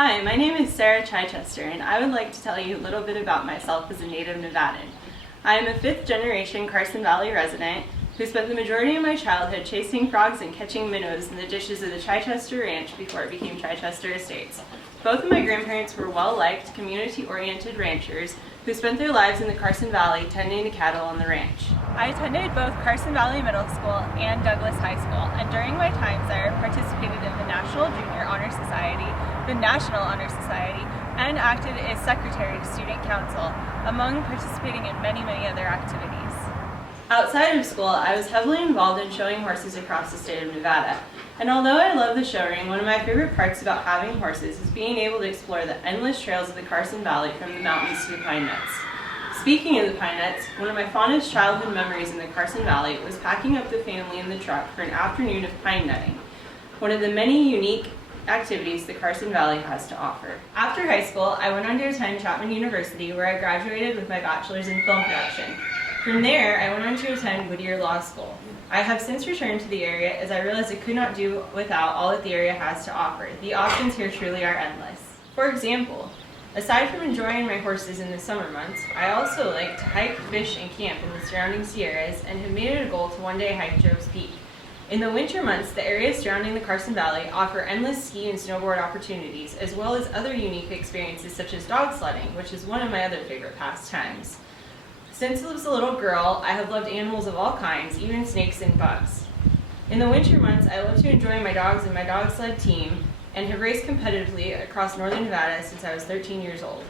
Hi, my name is Sarah Chichester, and I would like to tell you a little bit about myself as a native Nevadan. I am a fifth-generation Carson Valley resident who spent the majority of my childhood chasing frogs and catching minnows in the ditches of the Chichester Ranch before it became Chichester Estates. Both of my grandparents were well-liked, community-oriented ranchers who spent their lives in the Carson Valley tending to cattle on the ranch. I attended both Carson Valley Middle School and Douglas High School, and during my times there, participated in the National Junior Honor Society, the National Honor Society, and acted as Secretary to Student Council, among participating in many other activities. Outside of school, I was heavily involved in showing horses across the state of Nevada. And although I love the showing, one of my favorite parts about having horses is being able to explore the endless trails of the Carson Valley from the mountains to the pine nuts. Speaking of the pine nuts, one of my fondest childhood memories in the Carson Valley was packing up the family in the truck for an afternoon of pine nutting, one of the many unique activities the Carson Valley has to offer. After high school, I went on to attend Chapman University, where I graduated with my bachelor's in film production. From there, I went on to attend Whittier Law School. I have since returned to the area as I realized I could not do without all that the area has to offer. The options here truly are endless. For example, aside from enjoying my horses in the summer months, I also like to hike, fish, and camp in the surrounding Sierras and have made it a goal to one day hike Joe's Peak. In the winter months, the areas surrounding the Carson Valley offer endless ski and snowboard opportunities, as well as other unique experiences such as dog sledding, which is one of my other favorite pastimes. Since I was a little girl, I have loved animals of all kinds, even snakes and bugs. In the winter months, I love to enjoy my dogs and my dog sled team, and have raced competitively across northern Nevada since I was 13 years old.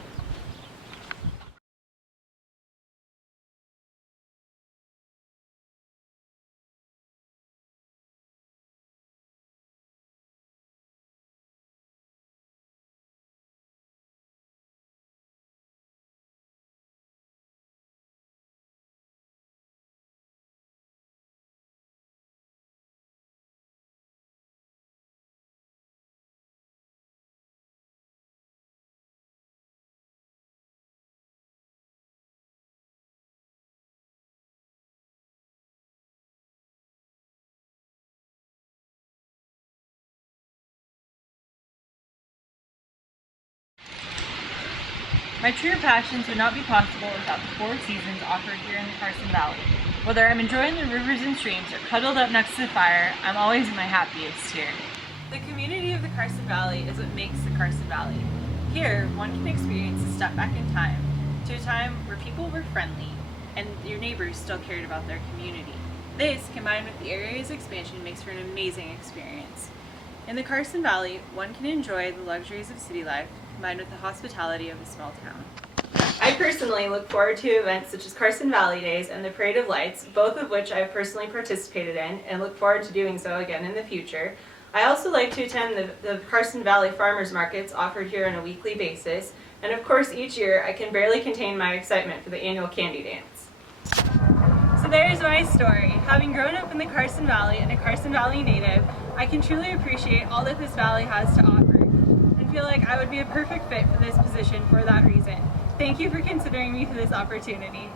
My true passions would not be possible without the four seasons offered here in the Carson Valley. Whether I'm enjoying the rivers and streams or cuddled up next to the fire, I'm always in my happiest here. The community of the Carson Valley is what makes the Carson Valley. Here, one can experience a step back in time, to a time where people were friendly and your neighbors still cared about their community. This, combined with the area's expansion, makes for an amazing experience. In the Carson Valley, one can enjoy the luxuries of city life combined with the hospitality of a small town. I personally look forward to events such as Carson Valley Days and the Parade of Lights, both of which I've personally participated in and look forward to doing so again in the future. I also like to attend the Carson Valley Farmers Markets offered here on a weekly basis, and of course each year I can barely contain my excitement for the annual Candy Dance. So there's my story. Having grown up in the Carson Valley and a Carson Valley native, I can truly appreciate all that this valley has to offer and feel like I would be a perfect fit for this position for that reason. Thank you for considering me for this opportunity.